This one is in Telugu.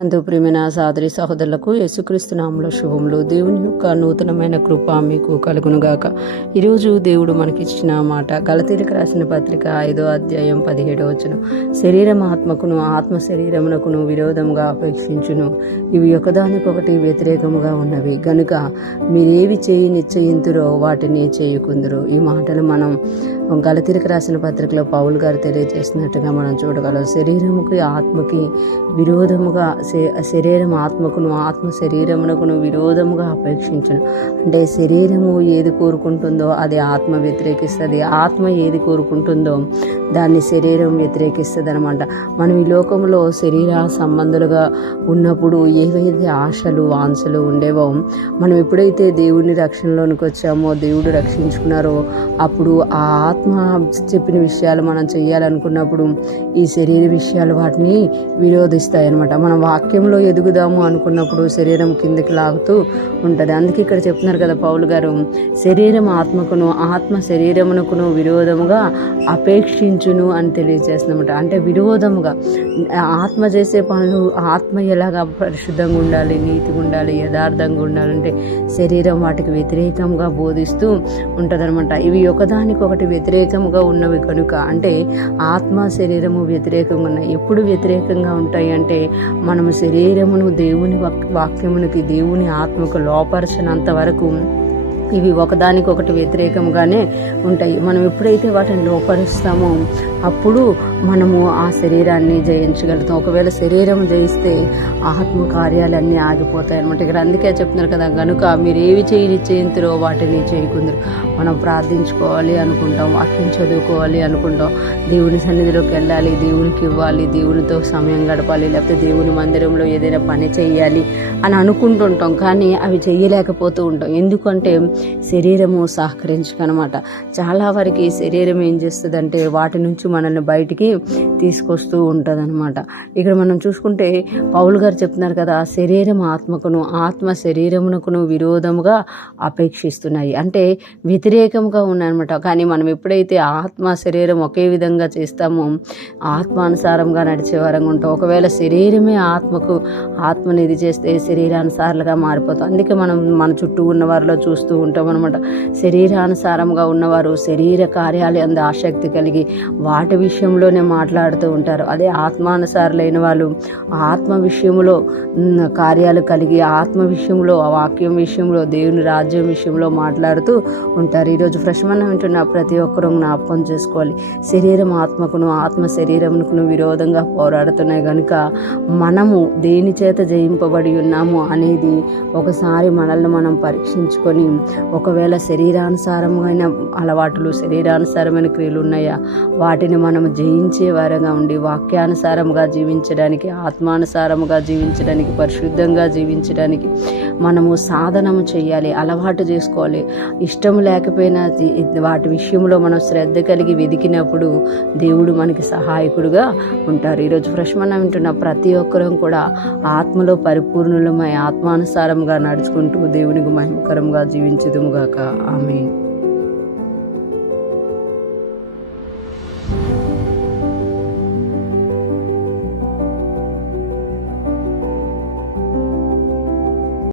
అందు ప్రియమైన సోదరి సహోదరులకు యేసుక్రీస్తు నామములో శుభములు. దేవుని యొక్క నూతనమైన కృప మీకు కలుగునుగాక. ఈరోజు దేవుడు మనకిచ్చిన మాట గలతీలకు రాసిన పత్రిక 5వ అధ్యాయం 17వ వచనం. శరీరం ఆత్మకును ఆత్మ శరీరమునకును విరోధముగా అపేక్షించును, ఇవి ఒకదానికొకటి వ్యతిరేకముగా ఉన్నవి గనుక మీరేవి చేయి నిశ్చయింతురో వాటిని చేయుకుందురు. ఈ మాటలు మనం గలతీలకు రాసిన పత్రికలో పౌలు గారు తెలియజేసినట్టుగా మనం చూడగలం. శరీరముకి ఆత్మకి విరోధముగా, శరీరం ఆత్మకును ఆత్మ శరీరమునకును విరోధముగా అపేక్షించును. అంటే శరీరము ఏది కోరుకుంటుందో అది ఆత్మ వ్యతిరేకిస్తుంది, ఆత్మ ఏది కోరుకుంటుందో దాన్ని శరీరం వ్యతిరేకిస్తుంది అనమాట. మనం ఈ లోకంలో శరీర సంబంధులుగా ఉన్నప్పుడు ఏవైతే ఆశలు వాంఛలు ఉండేవో, మనం ఎప్పుడైతే దేవుని రక్షణలోనికి వచ్చామో, దేవుడు రక్షించుకున్నారో, అప్పుడు ఆ ఆత్మ చెప్పిన విషయాలు మనం చేయాలనుకున్నప్పుడు ఈ శరీర విషయాలు వాటిని విరోధిస్తాయి అనమాట. మనం వాక్యంలో ఎదుగుదాము అనుకున్నప్పుడు శరీరం కిందకి లాగుతూ ఉంటుంది. అందుకే ఇక్కడ చెప్తున్నారు కదా పౌలు గారు, శరీరం ఆత్మకును ఆత్మ శరీరమునకును విరోధముగా అపేక్షించును అని తెలియజేస్తున్నమాట. అంటే విరోధముగా ఆత్మ చేసే పనులు, ఆత్మ ఎలాగా పరిశుద్ధంగా ఉండాలి, నీతిగా ఉండాలి, యథార్థంగా ఉండాలంటే శరీరం వాటికి వ్యతిరేకంగా బోధిస్తూ ఉంటుందన్నమాట. ఇవి ఒకదానికొకటి వ్యతిరేకంగా ఉన్నవి కనుక, అంటే ఆత్మ శరీరము వ్యతిరేకంగా ఉన్నాయి. ఎప్పుడు వ్యతిరేకంగా ఉంటాయి అంటే మనము శరీరమును దేవుని వాక్యమునికి, దేవుని ఆత్మకు లోపరచనంత వరకు ఇవి ఒకదానికొకటి వ్యతిరేకంగానే ఉంటాయి. మనం ఎప్పుడైతే వాటిని లోపరుస్తామో అప్పుడు మనము ఆ శరీరాన్ని జయించగలుగుతాం. ఒకవేళ శరీరం జయిస్తే ఆత్మ కార్యాలన్నీ ఆగిపోతాయి అనమాట. ఇక్కడ అందుకే చెప్తున్నారు కదా, గనుక మీరు ఏవి నిశ్చయింతురో వాటిని చేయకుందరు. మనం ప్రార్థించుకోవాలి అనుకుంటాం, వాక్యం చదువుకోవాలి అనుకుంటాం, దేవుని సన్నిధిలోకి వెళ్ళాలి, దేవునికి ఇవ్వాలి, దేవునితో సమయం గడపాలి, లేకపోతే దేవుని మందిరంలో ఏదైనా పని చేయాలి అని అనుకుంటుంటాం. కానీ అవి చేయలేకపోతూ ఉంటాం. ఎందుకంటే శరీరము సహకరించకనమాట. చాలా వరకు శరీరం ఏం చేస్తుందంటే వాటి నుంచి మనల్ని బయటికి తీసుకొస్తూ ఉంటుంది అనమాట. ఇక్కడ మనం చూసుకుంటే పౌలు గారు చెప్తున్నారు కదా, శరీరం ఆత్మకును ఆత్మ శరీరమునకును విరోధముగా అపేక్షిస్తున్నాయి, అంటే వ్యతిరేకంగా ఉన్నాయన్నమాట. కానీ మనం ఎప్పుడైతే ఆత్మ శరీరం ఒకే విధంగా చేస్తామో ఆత్మానుసారంగా నడిచే వారంగా ఉంటాం. ఒకవేళ శరీరమే ఆత్మని ఇది చేస్తే శరీరానుసారులుగా మారిపోతాం. అందుకే మనం మన చుట్టూ ఉన్న వారిలో చూస్తూ ఉంటాం అనమాట. శరీరానుసారంగా ఉన్నవారు శరీర కార్యాలు అందు ఆసక్తి కలిగి వాటి విషయంలోనే మాట్లాడుతూ ఉంటారు. అదే ఆత్మానుసారులైన వాళ్ళు ఆత్మ విషయంలో కార్యాలు కలిగి, ఆత్మ విషయంలో, వాక్యం విషయంలో, దేవుని రాజ్యం విషయంలో మాట్లాడుతూ ఉంటారు. ఈరోజు ఫ్రెష్మన్ వింటున్న ప్రతి ఒక్కరూ జ్ఞాపకం చేసుకోవాలి, శరీరం ఆత్మకును ఆత్మ శరీరమునకును విరోధంగా పోరాడుతున్నాయి కనుక మనము దేని చేత జయింపబడి ఉన్నాము అనేది ఒకసారి మనల్ని మనం పరీక్షించుకొని, ఒకవేళ శరీరానుసారమైన అలవాటులు, శరీరానుసారమైన క్రియలు ఉన్నాయా, వాటిని మనం జయించే వారంగా ఉండి వాక్యానుసారంగా జీవించడానికి, ఆత్మానుసారముగా జీవించడానికి, పరిశుద్ధంగా జీవించడానికి మనము సాధనము చేయాలి, అలవాటు చేసుకోవాలి. ఇష్టం లేకపోయినా వాటి విషయంలో మనం శ్రద్ధ కలిగి వెదికినప్పుడు దేవుడు మనకి సహాయకుడుగా ఉంటారు. ఈరోజు ఫ్రెష్మన్ వింటున్న ప్రతి ఒక్కరూ కూడా ఆత్మలో పరిపూర్ణులమై ఆత్మానుసారంగా నడుచుకుంటూ దేవునికి మహిమకరంగా జీవించుదుముగాక. ఆమేన్.